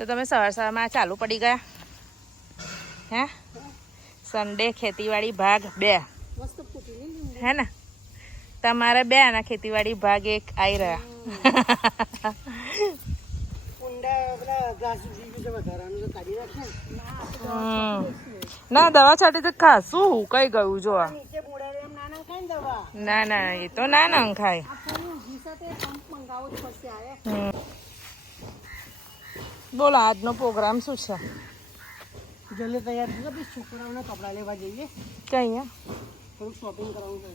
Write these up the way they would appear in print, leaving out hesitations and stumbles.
તો તમે સવારમાં ચાલુ પડી ગયા હે? સન્ડે ખેતીવાડી ભાગ 2 હે ને? તમારે 2 અને ખેતીવાડી ભાગ 1 આવી રહ્યા. ના દવા છાંટી તો ખાશું કઈ ગયું જો. ના ના એ તો ના ખાય. બોલો આજનો પ્રોગ્રામ શું છે? જલ્દી તૈયાર થયો પછી છોકરાઓને કપડાં લેવા જઈએ. ક્યાં? થોડુંક શોપિંગ કરવાનું છે.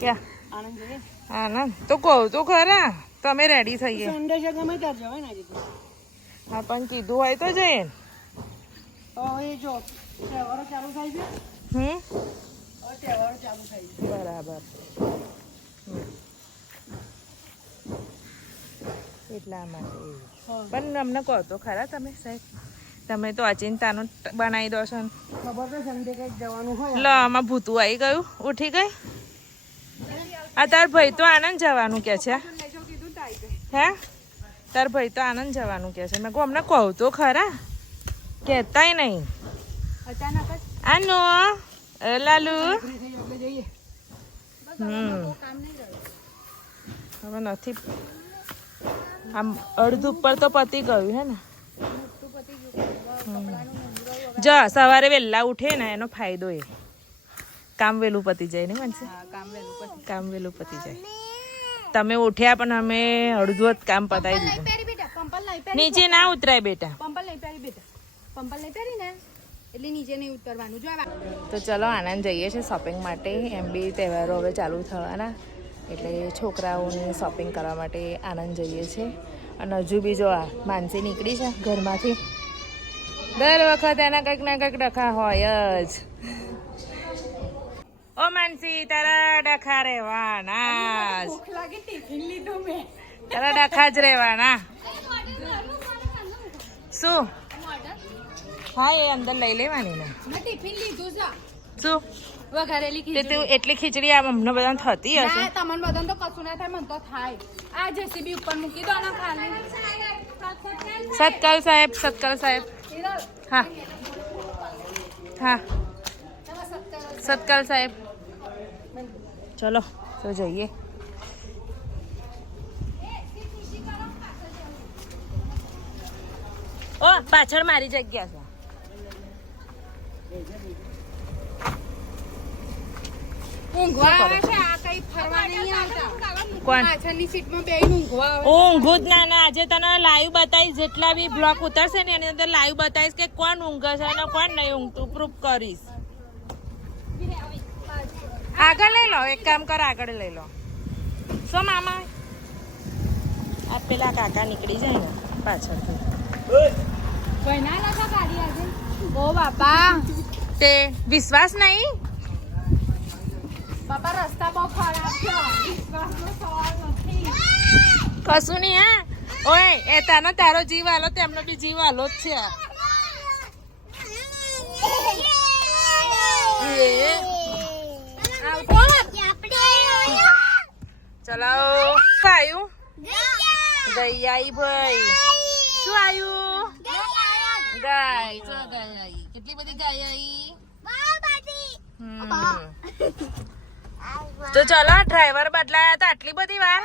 ક્યાં? આનંદ જઈએ. આનંદ તો કહું તો ખરા તમે રેડી થઈએ. સન્ડે છે ગમે ત્યાં જવાય ને આજે તો. હા પણ કીધું હોય તો જઈએ. તો હવે જો તહેવારો ચાલુ થાય છે. હવે તહેવારો ચાલુ થાય છે. બરાબર. એટલા માટે પણ અમને કહો તો ખરા તમે સાહેબ. તમે તો અચિંતાનું બનાવી દો છો ને. ખબર તો સન્ડે કંઈક જવાનું હોય. લો આમાં ભૂતું આવી ગયું. ઉઠી ગઈ. આ તાર ભાઈ તો આનંદ જવાનું કે છે હે? તાર ભાઈ તો આનંદ જવાનું કે છે. મેં કહું અમને કહું તો ખરા કહેતાય નહીં. આનો લાલુ હવે નથી. આમ અડધું ઉપર તો પતી ગયું હે ને. જો સવારે વહેલા ઉઠે ને એનો ફાયદો એ કામ વહેલું પતી જાય ને મનસે. કામ વહેલું પતી જાય. તમે ઉઠ્યા પણ અમે અડધું જ કામ પતાવી દીધું. નીચે ના ઉતરાય બેટા. તો ચલો આનંદ જઈએ છીએ શોપિંગ માટે. એમ બી તહેવારો હવે ચાલુ થવાના એટલે છોકરાઓની શોપિંગ કરવા માટે આનંદ જઈએ છીએ. અને હજુ બી જો આ માનસી નીકળી છે ઘરમાંથી. દર વખત એના કંઈક ના કંઈક ડખા હોય જ. ઓ માનસી તારા ડખા રહેવાના. તારા ડખા જ રહેવાના. શું? હા એ અંદર લઈ લેવાની ને. શું વઘારેલી એટલી ખીચડી આમ અમને બધા થતી હશે. તમને બધા તો કશું ના થાય, મને તો થાય. આ જેસીબી ઉપર મૂકી દો ને ખાલી. સતકાલ સાહેબ. હા હા સતકાલ સાહેબ. ચલો તો જઈએ. ઓ પાછળ મારી જગ્યા છે. ઊંઘું જ ના. આજે તને લાઈવ બતાવીશ. જેટલા બી બ્લોક ઉતરશે ને એની અંદર લાઈવ બતાવીશ કે કોણ ઊંઘે છે અને કોણ નહીં ઊંઘતું. પ્રૂફ કરીશ. આગળ લઈ લો. એક કામ કર આગળ લઈ લો. શું મામા આ પેલા કાકા નીકળી જાય ને પાછળથી. ઓ બાપા તે વિશ્વાસ નહીં. બાપા રસ્તા બહુ ખરાબ છે. વિશ્વાસનો સવાલ નથી. કશું નહીં. હા ઓય એ તાનો તારો જીવ હાલો તેમનો બી જીવ હાલો જ છે. ચલાવો કાયું ગઈ આઈ ભાઈ. શું આવ્યું? ગાય. તો ગાય આવી. કેટલી બધી ગાય આવી. તો ચલો ડ્રાઈવર બદલાયા હતા આટલી બધી વાર.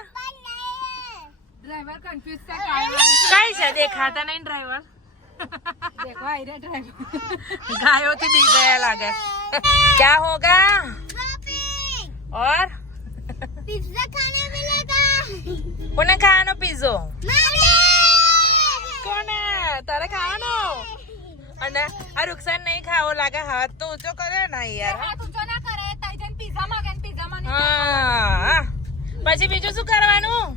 ડ્રાઈવર કન્ફ્યુઝ કઈ છે? દેખાતા નહીં ડ્રાઈવર. देखो आई रे ड्राइवर गायों की बीच गया लागे क्या होगा और पिज्जा खाने मिलेगा કોને ખાવાનો પીઝો કોને તારે ખાવાનો અને આ રુકસાન નહીં ખાવો લાગે હાથ તો ઊંચો કરે ના યાર हाथ ऊंचो ना करे ताईजन पिज्जा मांगे पिज्जा माने હા પછી બીજું શું કરવાનું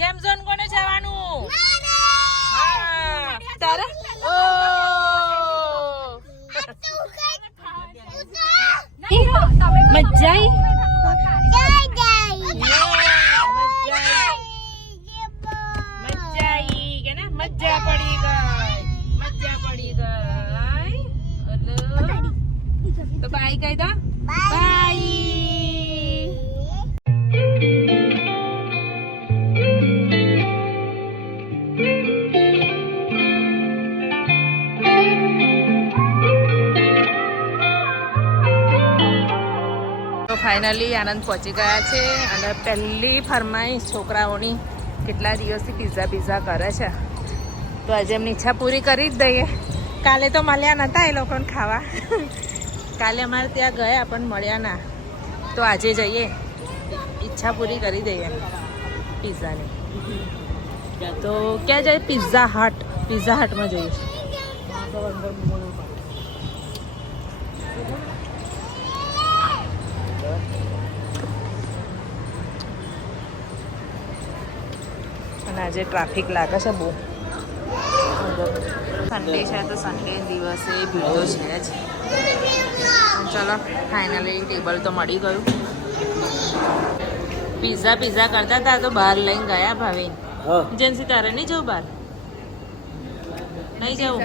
ગેમ ઝોન કોને જવાનું હા તારે ઓ મજા આવી મજા પડી ગઈ તો બાય કહી દો બાય ફાઇનલી આનંદ પહોંચી ગયા છે અને પહેલી ફરમાઈશ છોકરાઓની કેટલા દિવસથી પિઝા કરે છે તો આજે એમની ઈચ્છા પૂરી કરી જ દઈએ. કાલે તો મળ્યા નહોતા એ લોકોને ખાવા, કાલે અમારે ત્યાં ગયા પણ મળ્યા ના, તો આજે જઈએ ઈચ્છા પૂરી કરી દઈએ પિઝાની. તો ક્યાં જાય? પિઝા હટમાં જઈએ. અને આજે ટ્રાફિક લાગે છે બહુ. સન્ડે છે તો સન્ડે દિવસે ભીડ તો છે જ. ચલો ફાઇનલી ટેબલ તો મળી ગયું. પિઝા કરતા હતા તો બહાર લઈને ગયા ભાવિન. જેન્સી તારે નહીં જવું બહાર? નહીં જવું?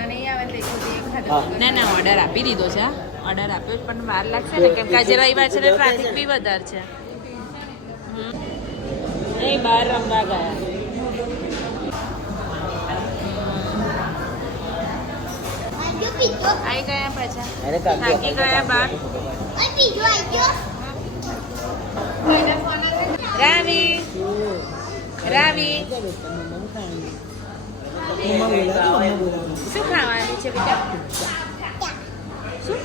ના ઓર્ડર આપી દીધો છે. ઓર્ડર આપ્યો પણ વાર લાગશે ને કેમ કે આજે રવિવાર છે ને ટ્રાફિક બી વધારે છે. નહીં બહાર રમવા ગયા. આવી ગયા પાછા, થાકી ગયા બહાર. રાવી શું ખાવાનું છે બેટા? શું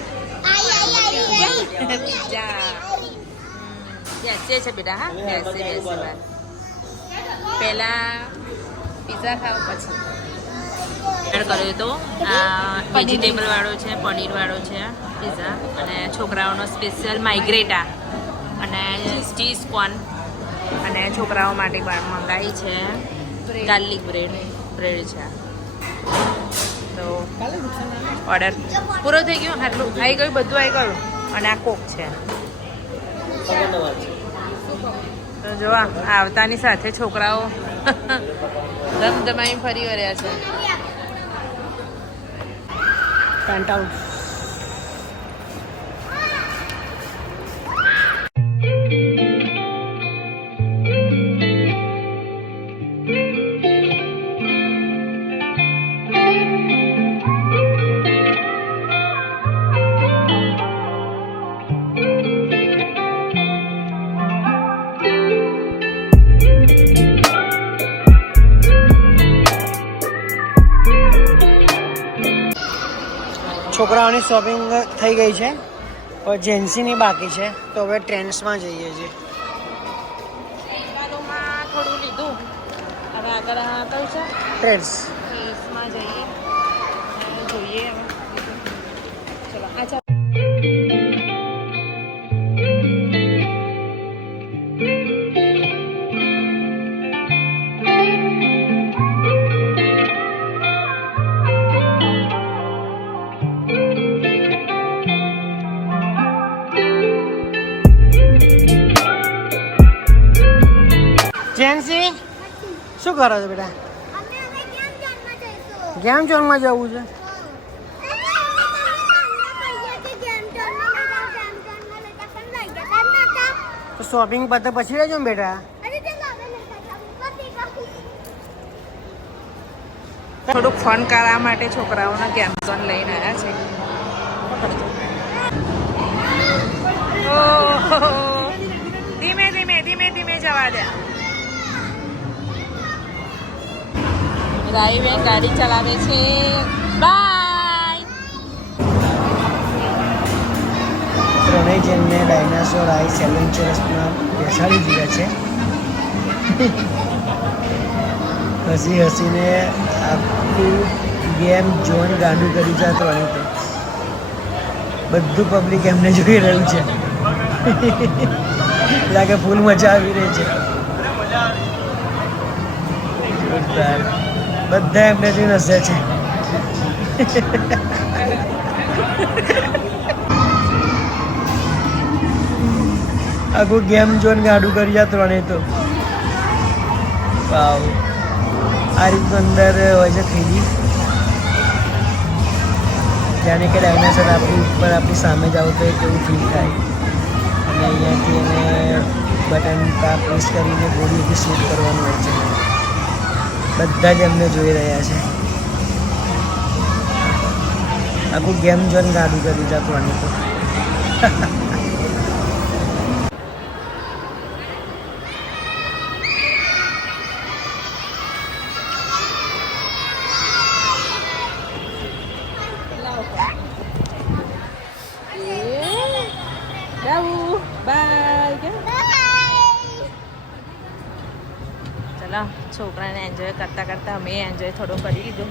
બેસે છે બેટા? હા બેસે બહાર. પહેલા પિઝા ખાવ પછી એડ કર્યો તો આ વેજીટેબલ વાળો છે, પનીર વાળો છે પિઝા, અને છોકરાઓનો સ્પેશિયલ માઇગ્રેટા અને ચીઝ કોર્ન, અને છોકરાઓ માટે પણ મંગાવી છે ગાર્લિક બ્રેડ છે. તો ઓર્ડર પૂરો થઈ ગયો. આટલું આવી ગયું, બધું આવી ગયું. અને આ કોક છે. તો જો આવતાની સાથે છોકરાઓ ધમધમાઈ ફરી વર્યા છે. છોકરાઓની શોપિંગ થઈ ગઈ છે, પણ જેન્સીની બાકી છે. તો હવે ટ્રેન્ડ્સમાં જઈએ છીએ. થોડું લીધું અને આગળ કયું છે ટ્રેન્ડ્સમાં જઈએ જોઈએ. ચલો અચ્છા. જેન્સી શું કરો છો બેટા? ગેમ ઝોનમાં જવું છે. તો શોપિંગ પતે પછી રહેજો ને બેટા. થોડુંક ફન કરવા માટે છોકરાઓના ગેમ ઝોન લઈને આવ્યા છે. ધીમે ધીમે જવા દે. રાઈબેન ગાડી ચલાવે છે. બાય. પ્રણયજનને ડાયનાસોર આઈ સેલેન્ચરસમાં બેસાડી દીધા છે. હસીને આખું ગેમ જોન ગાંડું કરી જતો અને તો બધું પબ્લિક એમને જોઈ રહ્યું છે. લાગે ફૂલ મજા આવી રહી છે. બધા એમને જોઈને હસે છે. આખું ગેમ જોન ગાડું કરી જતો અને તો વાવ. આ રીતનું અંદર હોય છે થેલી, જાણે કે ડાયનાસોર આપણી ઉપર આપણી સામે જ આવતો હોય તેવું ફીલ થાય. અને અહીંયાથી એને બટન પ્રેસ કરીને બોડીથી શૂટ કરવાનું હોય છે. બધા જ એમને જોઈ રહ્યા છે. આખું ગેમ ઝોન ગાડું કરી જતું અને તો એન્જોય કરતાં કરતાં અમે એન્જોય થોડો કરી લીધો.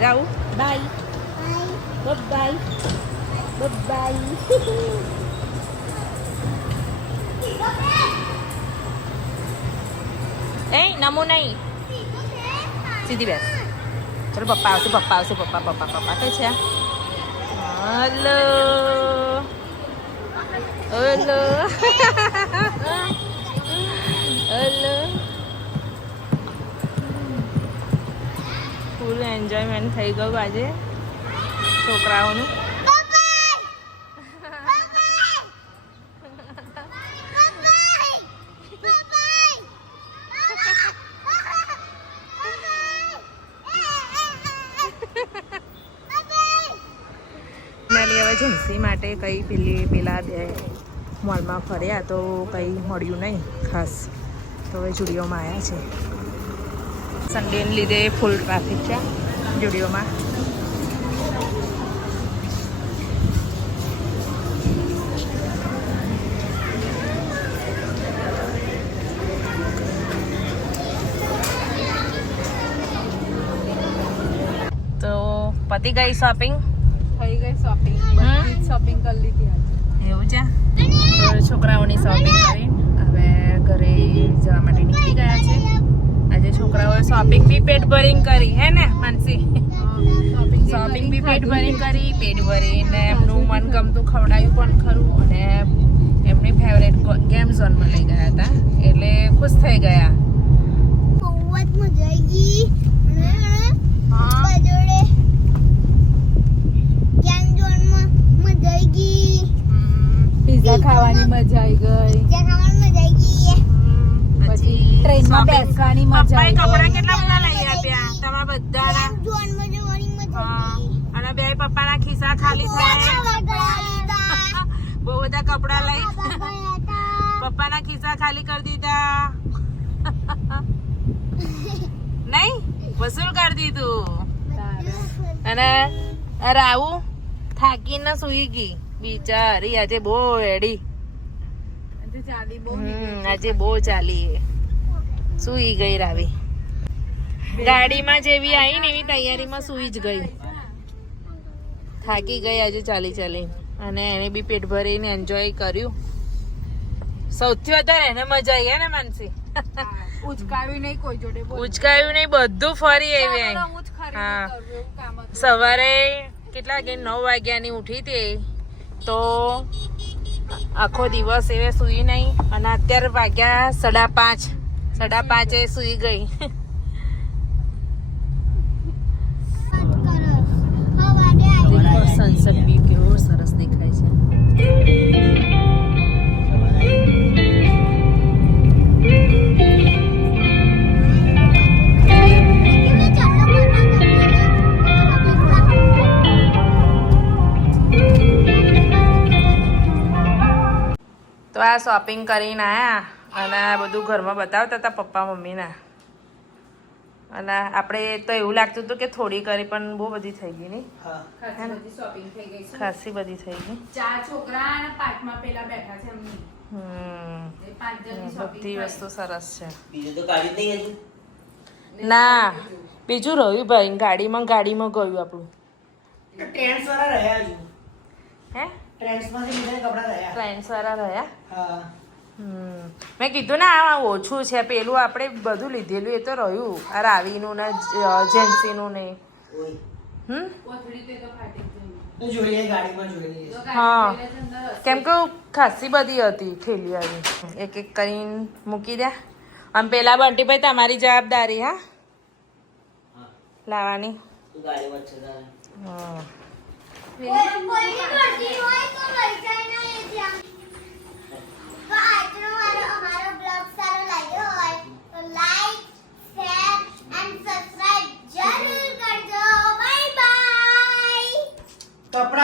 જાઉં બાય બાય બાય. એ નમો નહીં સીધી બેસ. ચલો પપ્પા આવશે પપ્પા કઈ છે? Hello hello hello. Full enjoyment થઈ ગયું આજે છોકરાઓનું. હવે ઝુંસી માટે કંઈ પેલા બે મોલમાં ફર્યા તો કંઈ મળ્યું નહીં ખાસ, તો હવે જુડિયોમાં આવ્યા છે. સન્ડેને લીધે ફૂલ ટ્રાફિક છે જુડિયોમાં. તો પતી ગઈ શોપિંગ. થઈ ગઈ શોપિંગ, બધી શોપિંગ કરી લીધી આજે. એવું છે. તો છોકરાઓની શોપિંગ કરી હવે ઘરે જવા માટે નીકળી ગયા છે. આજે છોકરાઓએ શોપિંગ બી પેટ ભરીને કરી, હે ને માનસી? શોપિંગ બી પેટ ભરીને કરી, પેટ ભરીને એમનું મનગમતું ખવડાવ્યું પણ ખરું અને એમની ફેવરેટ ગેમ ઝોનમાં લઈ ગયા હતા એટલે ખુશ થઈ ગયા. બહુ જ મજા આવી ગઈ. જોડે ગેમ ઝોનમાં મજા આવી ગઈ. પિઝા ખાવાની મજા આવી ગઈ, ખાવાની મજા આવી ગઈ. પછી ટ્રેનમાં બેસવાની મજા પપ્પાએ આવી કપડા ગઈ. કેટલા બધા લઈ આપ્યા તમારા બધાના? ઝોનમાં જવાની મજા હા. આવી ગઈ. અને બે પપ્પાના ખિસ્સા ખાલી થયા. બહુ બધા કપડા લઈ પપ્પાના ખિસ્સા ખાલી કરી દીધા. નહીં વસૂલ કરી દીધું. અને રાવું થાકીને સુઈ ગઈ બિચારી. આજે બહુ એડી, ચાલી બહુ આજે બહુ ચાલી, સુઈ ગઈ રાવી. ગાડીમાં જેવી આવી ને એવી તૈયારીમાં સુઈ જ ગઈ. થાકી ગઈ આજે ચાલી ચાલી. અને એને બી પેટ ભરીને એન્જોય કર્યું. સૌથી વધારે એને મજા આવી, હે ને માનસી? ઉચકાવી નહીં કોઈ જોડે, ઉચકાયું નહીં, બધું ફરી આવી. હું જ હા. ખરીદી કરું એવું કામ હતું. સવારે કેટલા વાગે? 9 વાગ્યાની ઉઠી હતી તો આખો દિવસ એવે સુઈ નહીં અને અત્યારે વાગ્યા 5:30. 5:30 સુઈ ગઈ. સનસેટ બી કેવો સરસ દેખાય છે. તો આ શોપિંગ કરીને આયા અને આ બધું ઘરમાં બતાવતા હતા પપ્પા મમ્મીના. અને આપણે તો એવું લાગતું હતું કે થોડી કરી પણ બહુ બધી થઈ ગઈ નહીં? ખાસી બધી શોપિંગ થઈ ગઈ છે. ખાસી બધી થઈ ગઈ. 4 છોકરા અને 5માં પેલા બેઠા છે એમની. એ 5 જણની શોપિંગ બધી વસ્તુ સરસ છે. બીજું તો કાઢી જ નહીં હજુ. ના બીજું રહ્યું ભાઈ, ગાડીમાં ગયું આપણું. ટ્રેન્ડ્સ વાળા રહ્યા હજુ. હે ટ્રેન્ડ્સમાંથી બીજા કપડા રહ્યા. ટ્રેન્ડ્સ વાળા રહ્યા. હા. મેં કીધું ને આ ઓછું છે, પેલું આપણે બધું લીધેલું એ તો રહ્યું. આ રાવીનું ને જેન્સીનું ને. ઓય. કોથળી તે તો ફાટી જ ગઈ. તો જોઈ લઈએ, ગાડીમાં જોઈ લઈએ. તો હા. ગાડી પહેલે જ અંદર હશે. કેમ કે ખાસી બધી હતી થેલી આવી. એક એક કરીને મૂકી દે. આમ પેલા બંટીભાઈ તમારી જવાબદારી, હા હા. લાવવાની. તું ગાડીમાં જ છે તારે. હા કોઈ કોઈની મરજી હોય તો લઈ જાય ને એ ત્યાં